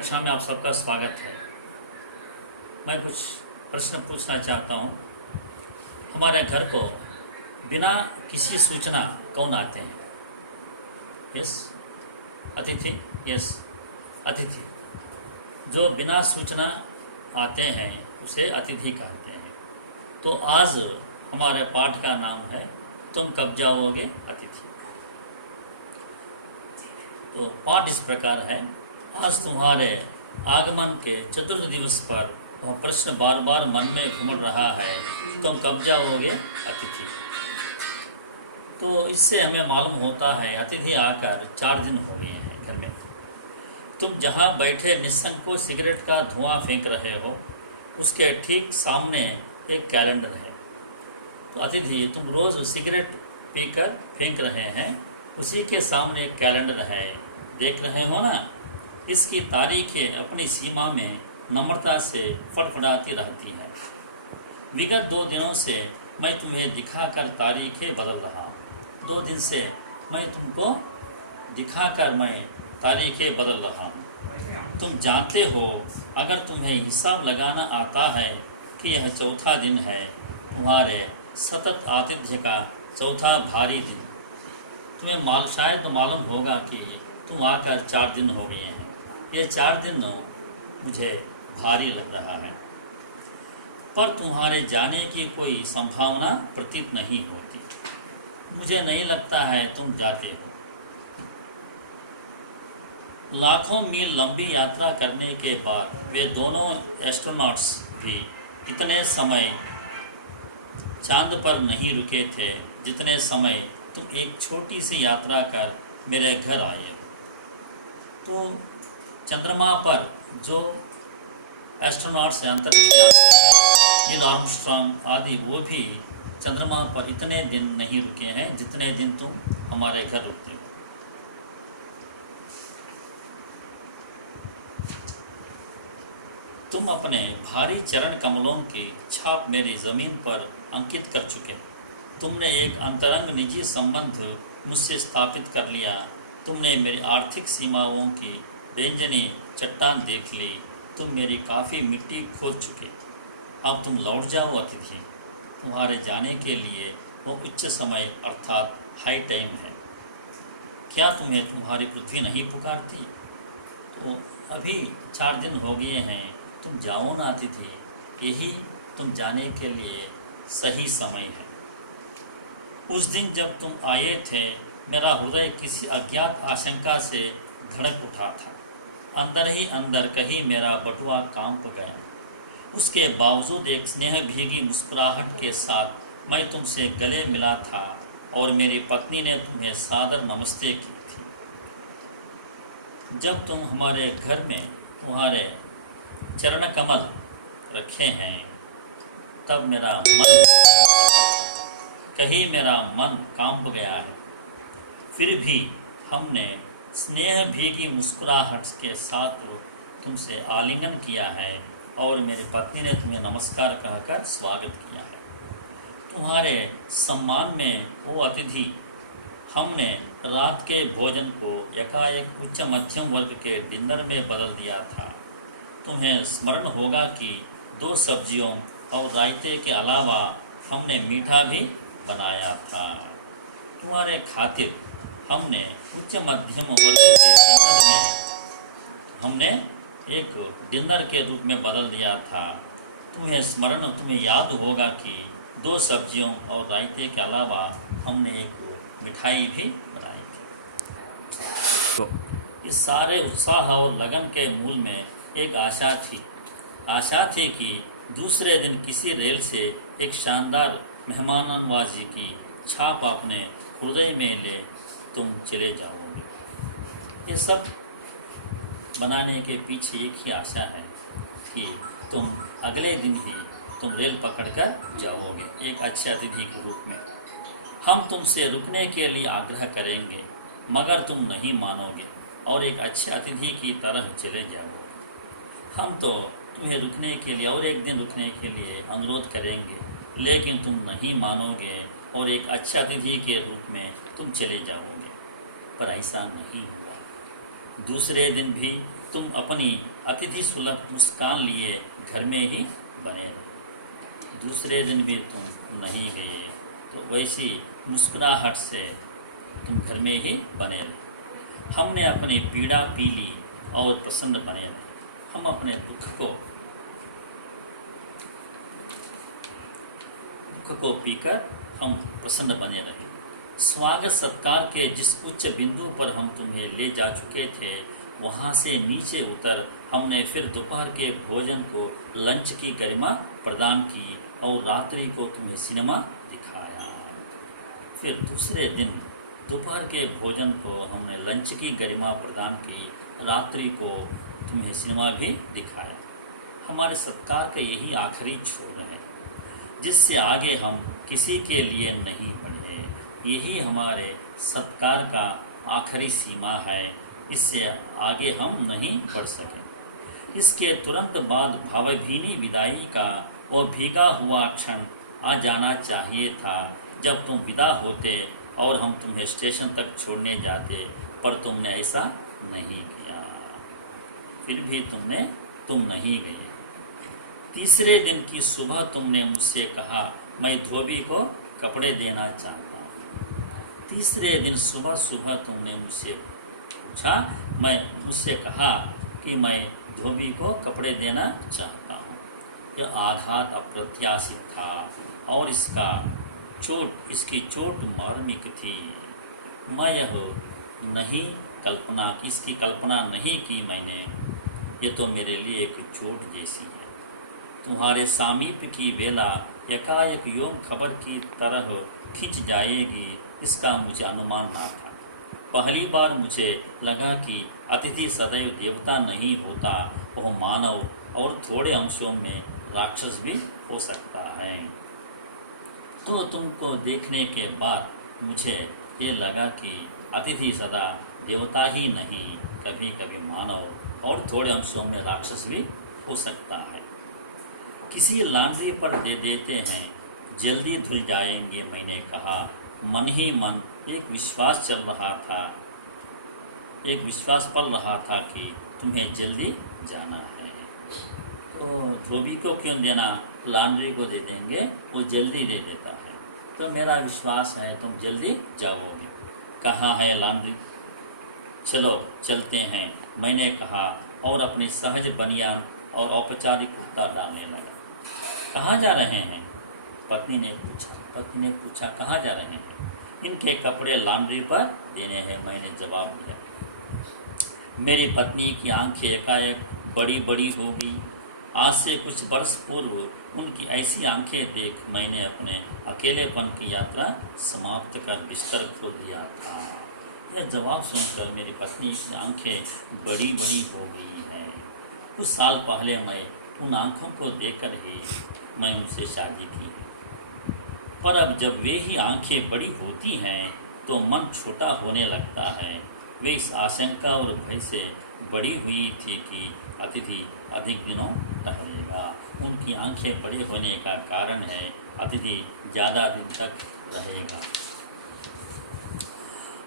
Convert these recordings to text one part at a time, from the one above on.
कक्षा में आप सबका स्वागत है। मैं कुछ प्रश्न पूछना चाहता हूँ। हमारे घर को बिना किसी सूचना कौन आते हैं? यस, अतिथि। यस, अतिथि। जो बिना सूचना आते हैं उसे अतिथि कहते हैं। तो आज हमारे पाठ का नाम है तुम कब जाओगे अतिथि। तो पाठ इस प्रकार है। आज तुम्हारे आगमन के चतुर्थ दिवस पर वह प्रश्न बार बार मन में घूम रहा है, तुम कब जाओगे अतिथि। तो इससे हमें मालूम होता है अतिथि आकर 4 दिन हो गए हैं घर में। तुम जहाँ बैठे निस्संकोच सिगरेट का धुआं फेंक रहे हो, उसके ठीक सामने एक कैलेंडर है। तो अतिथि, तुम रोज़ सिगरेट पीकर फेंक रहे हैं, उसी के सामने एक कैलेंडर है, देख रहे हो ना। इसकी तारीखें अपनी सीमा में नम्रता से फड़फड़ाती रहती है। विगत 2 दिनों से मैं तुम्हें दिखाकर तारीखें बदल रहा हूँ। 2 दिन से मैं तुमको दिखाकर मैं तारीखें बदल रहा हूँ। तुम जानते हो, अगर तुम्हें हिसाब लगाना आता है कि यह चौथा दिन है, तुम्हारे सतत आतिथ्य का चौथा भारी दिन। तुम्हें शायद तो मालूम होगा कि तुम आकर 4 दिन हो गए हैं। ये 4 दिन मुझे भारी लग रहा है, पर तुम्हारे जाने की कोई संभावना प्रतीत नहीं होती। मुझे नहीं लगता है तुम जाते हो। लाखों मील लंबी यात्रा करने के बाद वे दोनों एस्ट्रोनॉट्स भी इतने समय चांद पर नहीं रुके थे जितने समय तुम एक छोटी सी यात्रा कर मेरे घर आए हो। तो चंद्रमा पर जो एस्ट्रोनॉट्स अंतरिक्ष यात्री हैं, नील आर्मस्ट्रांग आदि, वो भी चंद्रमा पर इतने दिन नहीं रुके हैं जितने दिन तुम हमारे घर रुकते हो। तुम अपने भारी चरण कमलों की छाप मेरी जमीन पर अंकित कर चुके। तुमने एक अंतरंग निजी संबंध मुझसे स्थापित कर लिया। तुमने मेरी आर्थिक सीमाओं की व्यंजनी चट्टान देख ली। तुम मेरी काफ़ी मिट्टी खोद चुके। अब तुम लौट जाओ अतिथि। तुम्हारे जाने के लिए वो उच्च समय अर्थात हाई टाइम है। क्या तुम्हें तुम्हारी पृथ्वी नहीं पुकारती? तो अभी 4 दिन हो गए हैं, तुम जाओ ना अतिथि। यही तुम जाने के लिए सही समय है। उस दिन जब तुम आए थे, मेरा हृदय किसी अज्ञात आशंका से धड़क उठा था। अंदर ही अंदर कहीं मेरा बटुआ कांप गया। उसके बावजूद एक स्नेह भीगी मुस्कुराहट के साथ मैं तुमसे गले मिला था और मेरी पत्नी ने तुम्हें सादर नमस्ते की थी। जब तुम हमारे घर में तुम्हारे चरण कमल रखे हैं, तब मेरा मन कांप गया है। फिर भी हमने स्नेह भीगी मुस्कुराहट के साथ तुमसे आलिंगन किया है और मेरी पत्नी ने तुम्हें नमस्कार कहकर स्वागत किया है। तुम्हारे सम्मान में वो अतिथि, हमने रात के भोजन को एकाएक उच्च मध्यम वर्ग के डिनर में बदल दिया था। तुम्हें स्मरण होगा कि 2 सब्जियों और रायते के अलावा हमने मीठा भी बनाया था। तुम्हारे खातिर हमने उच्च मध्यम वर्ग के डिनर में हमने एक डिनर के रूप में बदल दिया था। तुम्हें याद होगा कि 2 सब्जियों और रायते के अलावा हमने एक मिठाई भी बनाई थी। तो इस सारे उत्साह और लगन के मूल में एक आशा थी कि दूसरे दिन किसी रेल से एक शानदार मेहमाननवाजी की छाप अपने हृदय में ले तुम चले जाओगे। ये सब बनाने के पीछे एक ही आशा है कि तुम अगले दिन ही तुम रेल पकड़कर जाओगे एक अच्छे अतिथि के रूप में। हम तुमसे रुकने के लिए आग्रह करेंगे, मगर तुम नहीं मानोगे और एक अच्छे अतिथि की तरह चले जाओगे। हम तो तुम्हें रुकने के लिए और एक दिन रुकने के लिए अनुरोध करेंगे, लेकिन तुम नहीं मानोगे और एक अच्छे अतिथि के रूप में तुम चले जाओगे। पर ऐसा नहीं हुआ। दूसरे दिन भी तुम अपनी अतिथि सुलभ मुस्कान लिए घर में ही बने रहे। दूसरे दिन भी तुम नहीं गए, तो वैसी मुस्कुराहट से तुम घर में ही बने रहे। हमने अपनी पीड़ा पी ली और प्रसन्न बने रहे। हम अपने दुख को पीकर हम प्रसन्न बने रहे। स्वागत सत्कार के जिस उच्च बिंदु पर हम तुम्हें ले जा चुके थे, वहाँ से नीचे उतर हमने फिर दोपहर के भोजन को लंच की गरिमा प्रदान की और रात्रि को तुम्हें सिनेमा दिखाया। फिर दूसरे दिन दोपहर के भोजन को हमने लंच की गरिमा प्रदान की, रात्रि को तुम्हें सिनेमा भी दिखाया। हमारे सत्कार का यही आखिरी छोर है, जिससे आगे हम किसी के लिए नहीं बढ़े। यही हमारे सत्कार का आखिरी सीमा है, इससे आगे हम नहीं बढ़ सके। इसके तुरंत बाद भावभीनी विदाई का वो भीगा हुआ क्षण आ जाना चाहिए था, जब तुम विदा होते और हम तुम्हें स्टेशन तक छोड़ने जाते, पर तुमने ऐसा नहीं किया। फिर भी तुम नहीं गए। तीसरे दिन की सुबह तुमने मुझसे कहा, मैं धोबी को कपड़े देना चाहता हूँ। तीसरे दिन सुबह सुबह तुमने मुझसे कहा कि मैं धोबी को कपड़े देना चाहता हूँ। यह आघात अप्रत्याशित था और इसकी चोट मार्मिक थी। मैं इसकी कल्पना नहीं की मैंने। ये तो मेरे लिए एक चोट जैसी है। तुम्हारे सामीप्य की वेला एकाएक योग खबर की तरह खिंच जाएगी, इसका मुझे अनुमान ना था। पहली बार मुझे लगा कि अतिथि सदैव देवता नहीं होता, वह मानव और थोड़े अंशों में राक्षस भी हो सकता है। तो तुमको देखने के बाद मुझे ये लगा कि अतिथि सदा देवता ही नहीं, कभी कभी मानव और थोड़े अंशों में राक्षस भी हो सकता है। किसी लॉन्ड्री पर दे देते हैं, जल्दी धुल जाएंगे, मैंने कहा। मन ही मन एक विश्वास पल रहा था कि तुम्हें जल्दी जाना है। तो धोबी को क्यों देना, लॉन्ड्री को दे देंगे, वो जल्दी दे देता है। तो मेरा विश्वास है तुम जल्दी जाओगे। कहाँ है लॉन्ड्री? चलो चलते हैं, मैंने कहा और अपनी सहज बनियान और औपचारिक कुर्ता डालने लगा। कहाँ जा रहे हैं? पत्नी ने पूछा कहाँ जा रहे हैं? इनके कपड़े लॉन्ड्री पर देने हैं, मैंने जवाब दिया। मेरी पत्नी की आंखें एकाएक बड़ी बड़ी हो गई। आज से कुछ वर्ष पूर्व उनकी ऐसी आंखें देख मैंने अपने अकेलेपन की यात्रा समाप्त कर बिस्तर खोल दिया था। यह जवाब सुनकर मेरी पत्नी की आंखें बड़ी बड़ी हो गई हैं। कुछ साल पहले मैं उन आंखों को देखकर ही मैं उनसे शादी की, पर अब जब वे ही आंखें बड़ी होती हैं तो मन छोटा होने लगता है। वे इस आशंका और भय से बड़ी हुई थी कि अतिथि अधिक दिनों रहेगा। उनकी आंखें बड़े होने का कारण है अतिथि ज़्यादा दिन तक रहेगा।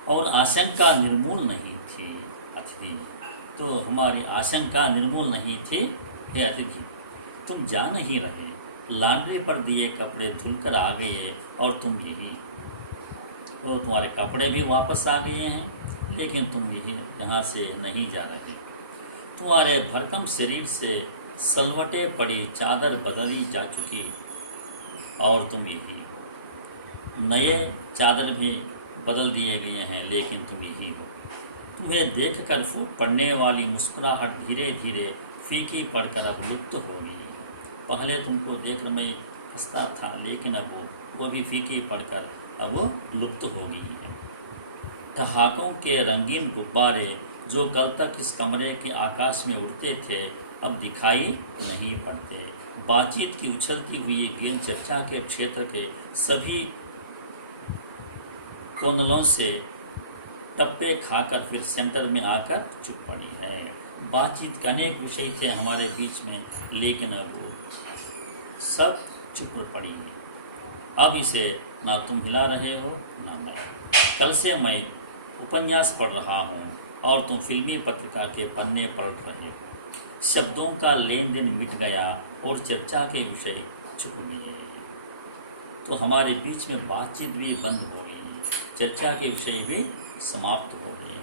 और आशंका निर्मूल नहीं थी अतिथि, तो हमारी आशंका निर्मूल नहीं थी। हे अतिथि, तुम जा नहीं रहे, लॉन्ड्री पर दिए कपड़े धुलकर आ गए और तुम यही, तो तुम्हारे कपड़े भी वापस आ गए हैं, लेकिन तुम यहाँ से नहीं जा रहे। तुम्हारे भरकम शरीर से सलवटे पड़ी चादर बदली जा चुकी और तुम यही, नए चादर भी बदल दिए गए हैं, लेकिन तुम यही हो। तुम्हें देखकर फूट पड़ने वाली मुस्कुराहट धीरे धीरे फीकी पड़कर अब लुप्त हो गई। पहले तुमको देखकर मैं हंसता था, लेकिन अब वो भी फीकी पड़कर अब वो लुप्त हो गई है। ठहाकों के रंगीन गुब्बारे जो कल तक इस कमरे के आकाश में उड़ते थे, अब दिखाई नहीं पड़ते। बातचीत की उछलती हुई गेंद चर्चा के क्षेत्र के सभी कोनलों से टप्पे खाकर फिर सेंटर में आकर चुप पड़ी है। बातचीत के अनेक विषय थे हमारे बीच में, लेकिन अब वो सब चुप पड़ी है। अब इसे ना तुम हिला रहे हो ना मैं। कल से मैं उपन्यास पढ़ रहा हूँ और तुम फिल्मी पत्रिका के पन्ने पलट रहे हो। शब्दों का लेन देन मिट गया और चर्चा के विषय चुप गए। तो हमारे बीच में बातचीत भी बंद हो गई, चर्चा के विषय भी समाप्त हो गए।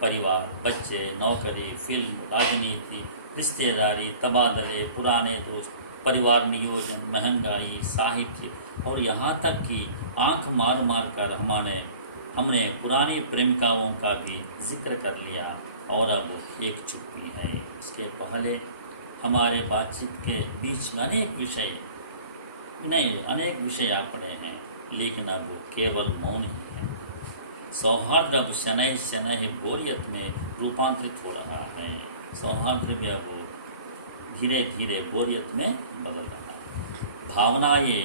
परिवार, बच्चे, नौकरी, फिल्म, राजनीति, रिश्तेदारी, तबादले, पुराने दोस्त, परिवार नियोजन, महंगाई, साहित्य और यहाँ तक कि आंख मार मार कर हमने पुरानी प्रेमिकाओं का भी जिक्र कर लिया और अब एक चुप्पी है। इसके पहले हमारे बातचीत के बीच में अनेक विषय आ पड़े हैं, लेकिन अब केवल मौन ही है। सौहार्द अब शनैः शनैः बोरियत में रूपांतरित हो रहा है। सौहार्द भी अब धीरे धीरे बोरियत में बदल रहा है। भावनाएं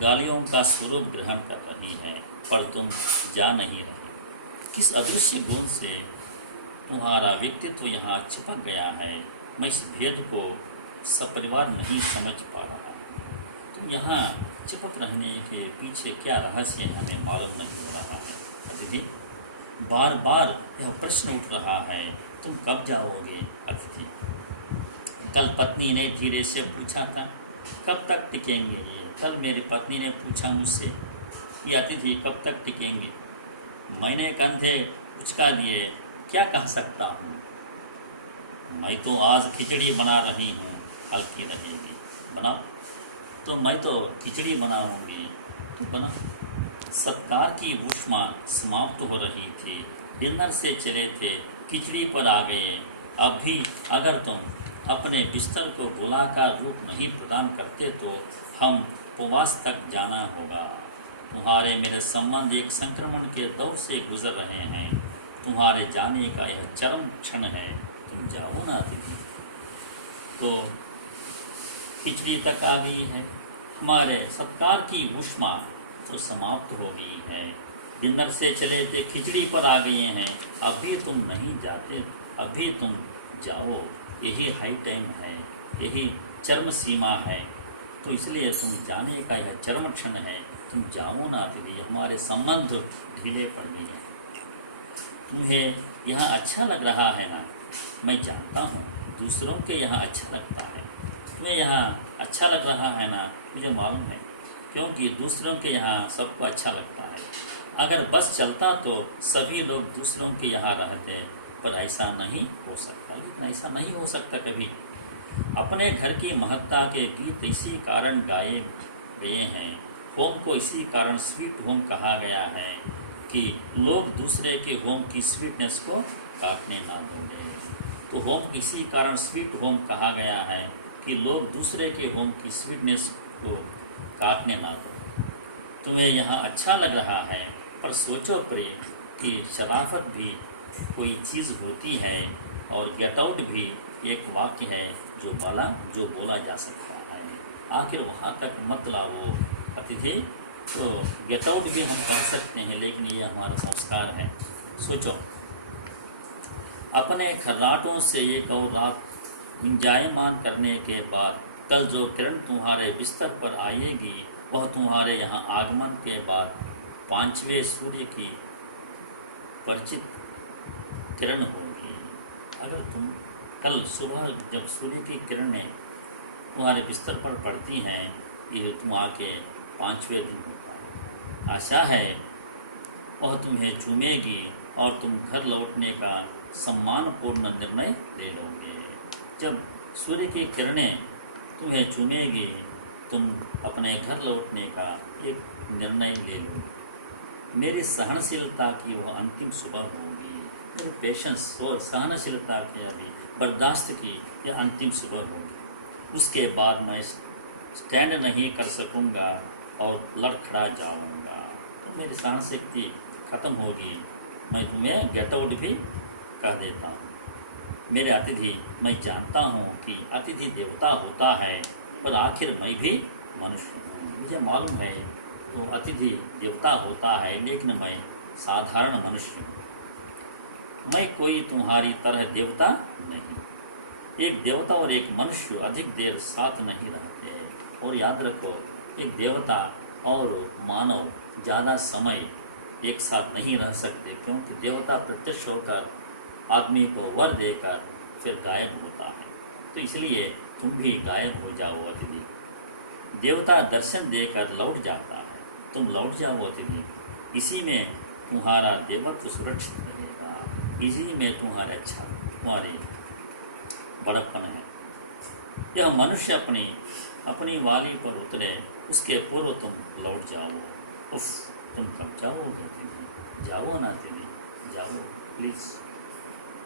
गालियों का स्वरूप ग्रहण कर रही हैं, पर तुम जा नहीं रहे। किस अदृश्य गुण से तुम्हारा व्यक्तित्व यहाँ चिपक गया है, मैं इस भेद को सपरिवार नहीं समझ पा रहा। तुम यहाँ चिपक रहने के पीछे क्या रहस्य है, हमें मालूम नहीं हो रहा है। अतिथि, बार बार यह प्रश्न उठ रहा है, तुम कब जाओगे? अतिथि, कल पत्नी ने धीरे से पूछा था, कब तक टिकेंगे ये? कल मेरी पत्नी ने पूछा मुझसे, ये अतिथि कब तक टिकेंगे? मैंने कंधे उचका दिए, क्या कह सकता हूँ? मैं तो आज खिचड़ी बना रही हूँ, हल्की रहेगी। बनाओ। तो मैं तो खिचड़ी बनाऊंगी, तो बनाओ। सत्कार की ऊष्मा समाप्त हो रही थी। डिनर से चले थे, खिचड़ी पर आ गए। अब भी अगर तुम अपने बिस्तर को गोलाकार रूप नहीं प्रदान करते तो हम उपवास तक जाना होगा। तुम्हारे मेरे संबंध एक संक्रमण के दौर से गुजर रहे हैं। तुम्हारे जाने का यह चरम क्षण है, तुम जाओ ना दीदी। तो खिचड़ी तक आ गई है, हमारे सत्कार की ऊष्मा तो समाप्त हो गई है। डिनर से चले थे, खिचड़ी पर आ गए हैं। अभी तुम नहीं जाते, अभी तुम जाओ। यही हाई टाइम है, यही चरम सीमा है। तो इसलिए तुम जाने का यह चरम क्षण है, तुम जाओ ना दीदी। हमारे संबंध ढीले पड़ गए हैं। तुम्हें यहाँ अच्छा लग रहा है ना? मैं जानता हूँ दूसरों के यहाँ अच्छा लगता है। तुम्हें यहाँ अच्छा लग रहा है ना? मुझे मालूम है, क्योंकि दूसरों के यहाँ सबको अच्छा लगता है। अगर बस चलता तो सभी लोग दूसरों के यहाँ रहते, पर ऐसा नहीं हो सकता। लेकिन ऐसा नहीं हो सकता कभी। अपने घर की महत्ता के गीत इसी कारण गाए गए हैं। होम को इसी कारण स्वीट होम कहा गया है कि लोग दूसरे के होम की स्वीटनेस को काटने ना देंगे। तो होम इसी कारण स्वीट होम कहा गया है कि लोग दूसरे के होम की स्वीटनेस को काटने ना दो। तुम्हें यहाँ अच्छा लग रहा है, पर सोचो प्रिय कि शराफत भी कोई चीज़ होती है और गेट आउट भी एक वाक्य है जो बोला जा सकता है। आखिर वहाँ तक मत लाओ अतिथि। तो गेट आउट भी हम कर सकते हैं, लेकिन ये हमारा संस्कार है। सोचो, अपने खर्राटों से एक और रात गुंजायमान करने के बाद कल जो किरण तुम्हारे बिस्तर पर आएगी, वह तुम्हारे यहाँ आगमन के बाद 5वें सूर्य की परिचित किरण होगी। अगर तुम कल सुबह जब सूर्य की किरणें तुम्हारे बिस्तर पर पड़ती हैं, ये तुम्हारे 5वें दिन होता है। आशा है वह तुम्हें चूमेगी और तुम घर लौटने का सम्मानपूर्ण निर्णय ले लोगे। जब सूर्य की किरणें तुम्हें चूमेगी, तुम अपने घर लौटने का एक निर्णय ले लोगे। मेरी सहनशीलता की वह अंतिम सुबह होगी। मेरे पेशेंस और सहनशीलता के अभी बर्दाश्त की यह अंतिम सुबह होगी। उसके बाद मैं स्टैंड नहीं कर सकूंगा और लड़खड़ा जाऊंगा। तो मेरी सहन शक्ति खत्म होगी। मैं तुम्हें गेट आउट भी कह देता हूँ। मेरे अतिथि, मैं जानता हूँ कि अतिथि देवता होता है, पर आखिर मैं भी मनुष्य हूँ। मुझे मालूम है तो अतिथि देवता होता है, लेकिन मैं साधारण मनुष्य हूँ। मैं कोई तुम्हारी तरह देवता नहीं। एक देवता और एक मनुष्य अधिक देर साथ नहीं रहते। और याद रखो, एक देवता और मानव ज़्यादा समय एक साथ नहीं रह सकते, क्योंकि देवता प्रत्यक्ष होकर आदमी को वर देकर फिर गायब होता है। तो इसलिए तुम भी गायब हो जाओ अतिथि। देवता दर्शन देकर लौट जाता है, तुम लौट जाओ अतिथि। इसी में तुम्हारा देवत्व सुरक्षित रहेगा, इसी में तुम्हारे तुम्हारी बड़प्पन है। यह मनुष्य अपनी वाली पर उतरे उसके पूर्व तुम लौट जाओ। उफ, तुम कब जाओगे? जाओ ना अतिथि, जाओ प्लीज़।